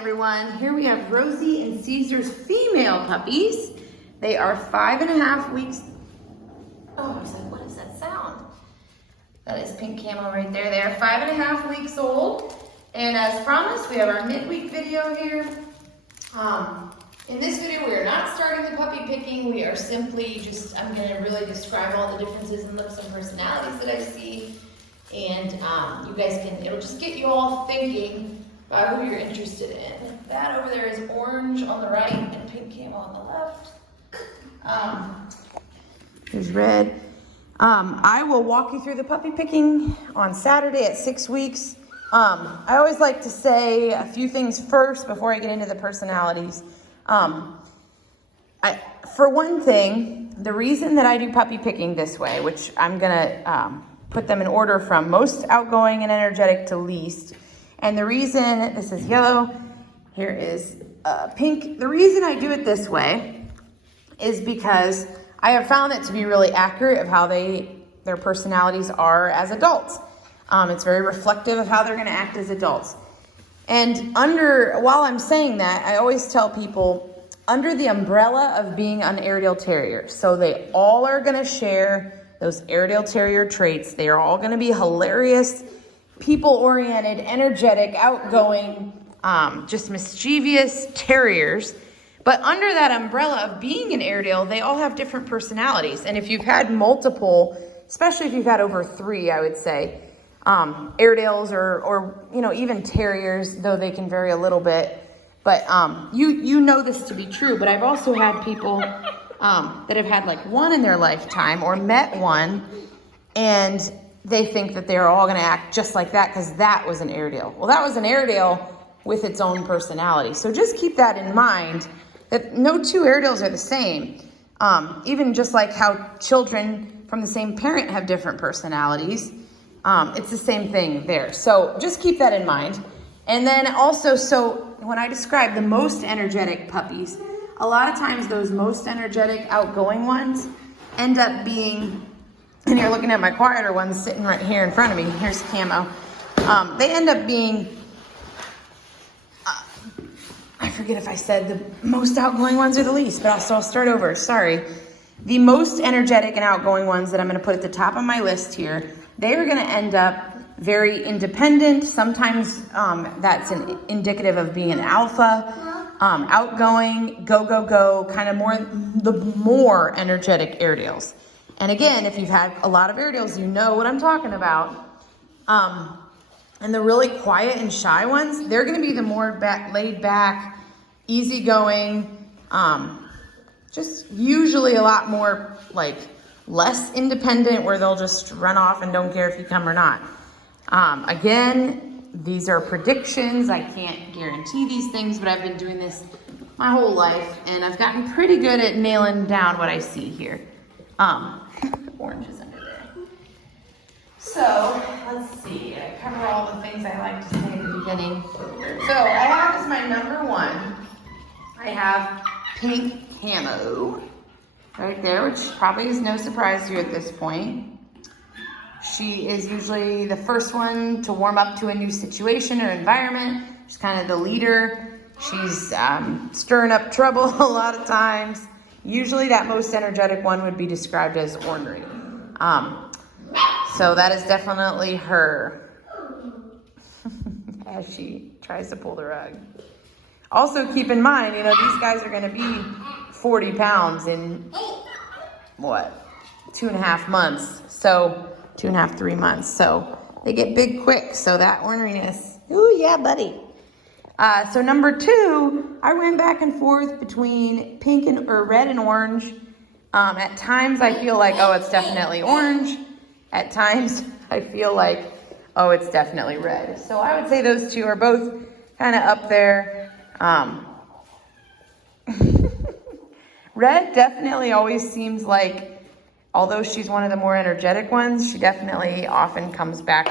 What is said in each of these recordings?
everyone. Here we have Rosie and Caesar's female puppies. They are 5.5 weeks. Oh, I was like, what is that sound? That is pink camo right there. They are 5.5 weeks old. And as promised, we have our midweek video here. In this video, we are not starting the puppy picking. We are simply I'm gonna really describe all the differences in looks and personalities that I see. And you guys it'll just get you all thinking about who you're interested in. That over there is orange on the right and pink camo on the left. Here's red. I will walk you through the puppy picking on Saturday at 6 weeks. I always like to say a few things first before I get into the personalities. For one thing, the reason that I do puppy picking this way, which I'm gonna put them in order from most outgoing and energetic to least, and the reason, this is yellow, here is pink. The reason I do it this way is because I have found it to be really accurate of how their personalities are as adults. It's very reflective of how they're gonna act as adults. And while I'm saying that, I always tell people, under the umbrella of being an Airedale Terrier, so they all are gonna share those Airedale Terrier traits. They are all gonna be hilarious, people-oriented, energetic, outgoing, just mischievous terriers. But under that umbrella of being an Airedale, they all have different personalities. And if you've had multiple, especially if you've had over 3, I would say, Airedales or even Terriers, though they can vary a little bit. But you know this to be true. But I've also had people that have had like one in their lifetime or met one, and they think that they're all going to act just like that because that was an Airedale. Well, that was an Airedale with its own personality. So just keep that in mind, that no 2 Airedales are the same. Even just like how children from the same parent have different personalities, it's the same thing there. So just keep that in mind. And then also, so when I describe the most energetic puppies, a lot of times those most energetic outgoing ones end up being, and you're looking at my quieter ones sitting right here in front of me. Here's camo. They end up being, I forget if I said the most outgoing ones or the least, but I'll start over, sorry. The most energetic and outgoing ones that I'm gonna put at the top of my list here, they are gonna end up very independent. Sometimes that's indicative of being an alpha, outgoing, go, kind of the more energetic Airedales. And again, if you've had a lot of Airedales, you know what I'm talking about. And the really quiet and shy ones, they're gonna be the more laid back, easygoing, just usually a lot more less independent, where they'll just run off and don't care if you come or not. Again, these are predictions. I can't guarantee these things, but I've been doing this my whole life, and I've gotten pretty good at nailing down what I see here. Orange is under there. So, let's see. I cover all the things I like to say at the beginning. So, I have as my number 1, I have pink camo right there, which probably is no surprise to you at this point. She is usually the first one to warm up to a new situation or environment. She's kind of the leader. She's stirring up trouble a lot of times. Usually that most energetic one would be described as ornery. So that is definitely her as she tries to pull the rug. Also keep in mind, these guys are gonna be 40 pounds in, 2.5 months. So 2.5, 3 months. So they get big quick. So that orneriness, ooh yeah, buddy. So number 2, I ran back and forth between red and orange. At times I feel like, oh, it's definitely orange. At times I feel like, oh, it's definitely red. So I would say those 2 are both kind of up there. Red definitely always seems like, although she's one of the more energetic ones, she definitely often comes back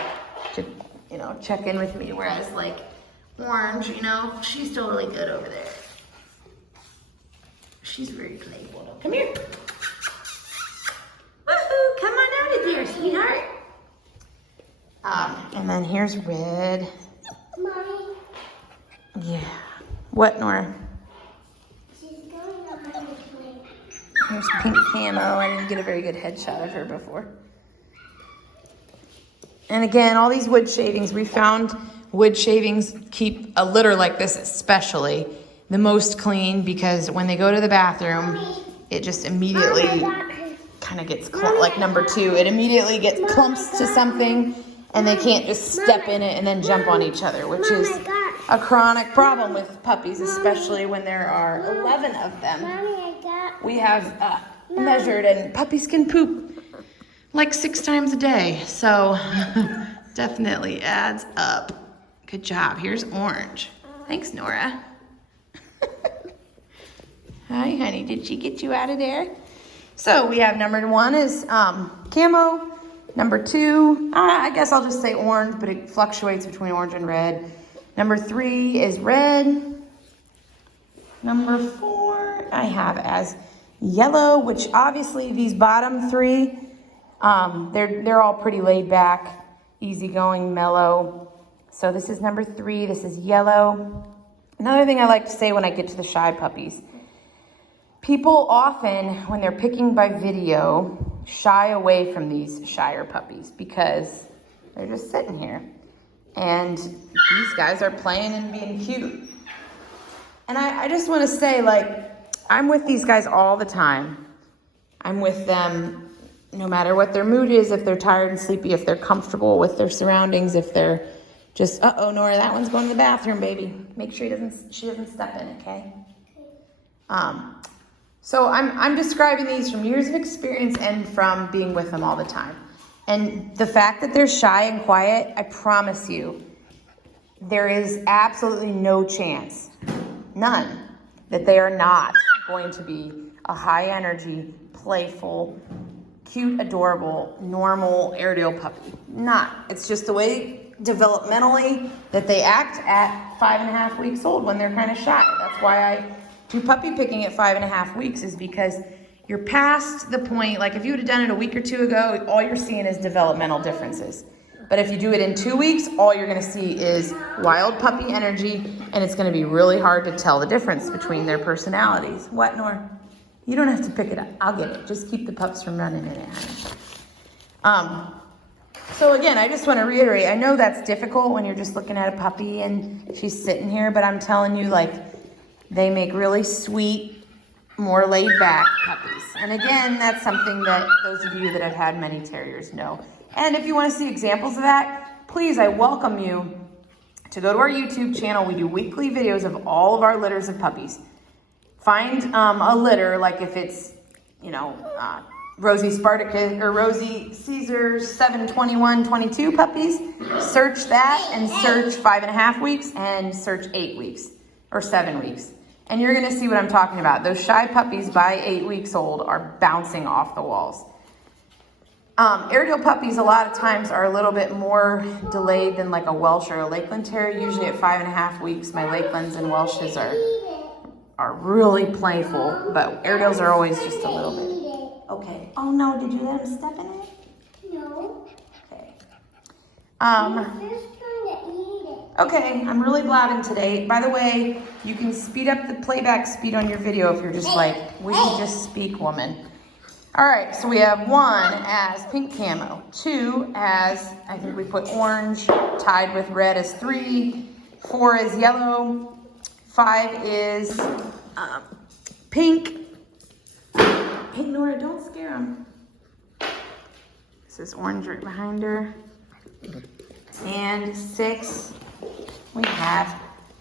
to, check in with me. Whereas orange, she's totally good over there. She's very playful. Come here. Woohoo, come on out of here, sweetheart. And then here's red. Mommy. Yeah. What, Nora? She's going up on the plate. Here's Pink Camo. I didn't get a very good headshot of her before. And again, all these wood shavings, we found wood shavings keep a litter like this especially the most clean, because when they go to the bathroom, it just immediately kind of gets like number 2. It immediately gets clumps to something, and they can't just step in it and then jump on each other, which is a chronic problem with puppies, especially when there are 11 of them. We have measured, and puppies can poop like 6 times a day, so definitely adds up. Good job. Here's Orange. Thanks, Nora. Hi, honey. Did she get you out of there? So we have number 1 is camo. Number 2, I guess I'll just say orange, but it fluctuates between orange and red. Number 3 is red. Number 4 I have as yellow, which obviously these bottom 3, they're all pretty laid back, easygoing, mellow. So this is number 3. This is yellow. Another thing I like to say when I get to the shy puppies, people often, when they're picking by video, shy away from these shyer puppies because they're just sitting here. And these guys are playing and being cute. And I just want to say, like, I'm with these guys all the time. I'm with them no matter what their mood is, if they're tired and sleepy, if they're comfortable with their surroundings, if they're just, uh-oh, Nora, that one's going to the bathroom, baby. Make sure she doesn't step in, okay? So I'm describing these from years of experience and from being with them all the time. And the fact that they're shy and quiet, I promise you, there is absolutely no chance, none, that they are not going to be a high energy, playful, cute, adorable, normal Airedale puppy. Not. It's just the way developmentally that they act at 5.5 weeks old when they're kind of shy. That's why I do puppy picking at 5.5 weeks, is because you're past the point, like if you would have done it a week or 2 ago, all you're seeing is developmental differences. But if you do it in 2 weeks, all you're gonna see is wild puppy energy, and it's gonna be really hard to tell the difference between their personalities. What, Nor? You don't have to pick it up. I'll get it. Just keep the pups from running in it, honey. So again, I just want to reiterate, I know that's difficult when you're just looking at a puppy and she's sitting here, but I'm telling you, like, they make really sweet, more laid back puppies. And again, that's something that those of you that have had many terriers know. And if you want to see examples of that, please, I welcome you to go to our YouTube channel. We do weekly videos of all of our litters of puppies. Find a litter, like if it's, you know, Rosie Caesar 72122 puppies, search that and search 5.5 weeks and search 8 weeks or 7 weeks. And you're gonna see what I'm talking about. Those shy puppies by 8 weeks old are bouncing off the walls. Airedale puppies a lot of times are a little bit more delayed than like a Welsh or a Lakeland Terrier. Usually at 5.5 weeks, my Lakelands and Welshes are really playful, but Airedales are always just a little bit. Okay. Oh no, did you let him step in it? No. Okay. He's just trying to eat it. Okay, I'm really blabbing today. By the way, you can speed up the playback speed on your video if you're just like, we can just speak, woman. All right, so we have 1 as pink camo, 2 as, I think we put orange, tied with red as 3, 4 is yellow, 5 is pink. Hey, Nora, don't scare him. This is orange right behind her. And 6, we have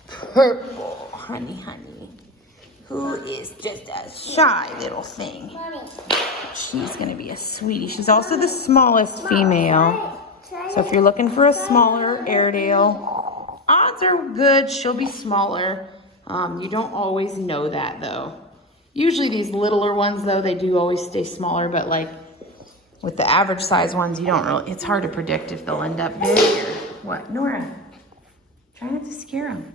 purple, honey, who is just a shy little thing. Mommy. She's gonna be a sweetie. She's also the smallest female. So if you're looking for a smaller Airedale, odds are good she'll be smaller. You don't always know that though. Usually these littler ones though, they do always stay smaller, but like with the average size ones, you don't really, it's hard to predict if they'll end up bigger. What, Nora? Try not to scare them.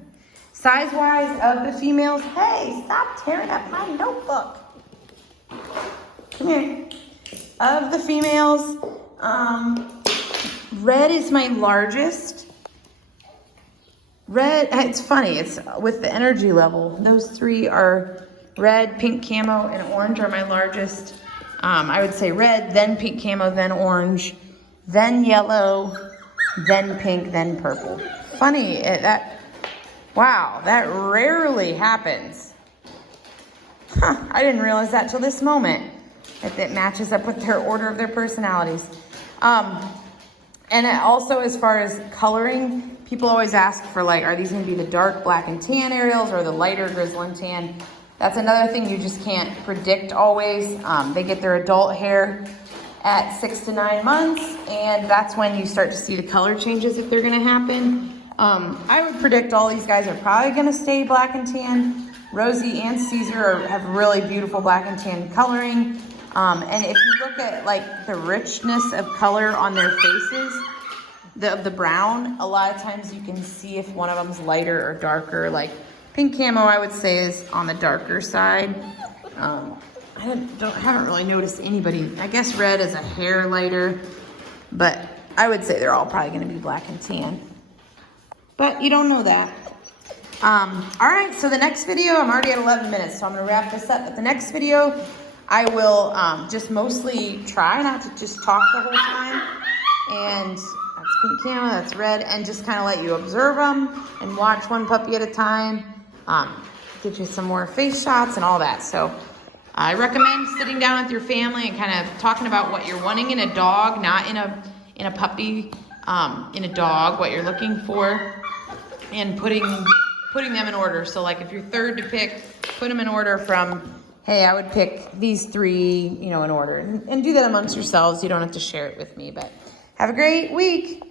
Size-wise of the females, hey, stop tearing up my notebook. Come here. Of the females, red is my largest. red, it's funny, it's with the energy level. Those three are red, pink camo, and orange are my largest. I would say red, then pink camo, then orange, then yellow, then pink, then purple. Funny, wow, that rarely happens. Huh, I didn't realize that till this moment, that it matches up with their order of their personalities. And also as far as coloring, people always ask for like, are these gonna be the dark black and tan Airedales or the lighter grizzle and tan? That's another thing you just can't predict always. They get their adult hair at 6 to 9 months, and that's when you start to see the color changes if they're gonna happen. I would predict all these guys are probably gonna stay black and tan. Rosie and Caesar have really beautiful black and tan coloring. And if you look at like the richness of color on their faces, the brown, a lot of times you can see if one of them's lighter or darker. Like pink camo, I would say, is on the darker side. I haven't really noticed anybody. I guess red is a hair lighter, but I would say they're all probably gonna be black and tan. But you don't know that. All right, so the next video, I'm already at 11 minutes, so I'm gonna wrap this up. But the next video, I will just mostly try not to just talk the whole time. And that's pink camo, that's red, and just kind of let you observe them and watch one puppy at a time. Get you some more face shots and all that. So I recommend sitting down with your family and kind of talking about what you're wanting in a dog, not in a puppy, in a dog, what you're looking for, and putting them in order. So like if you're third to pick, put them in order from, hey, I would pick these three, in order. And do that amongst yourselves. You don't have to share it with me, but have a great week.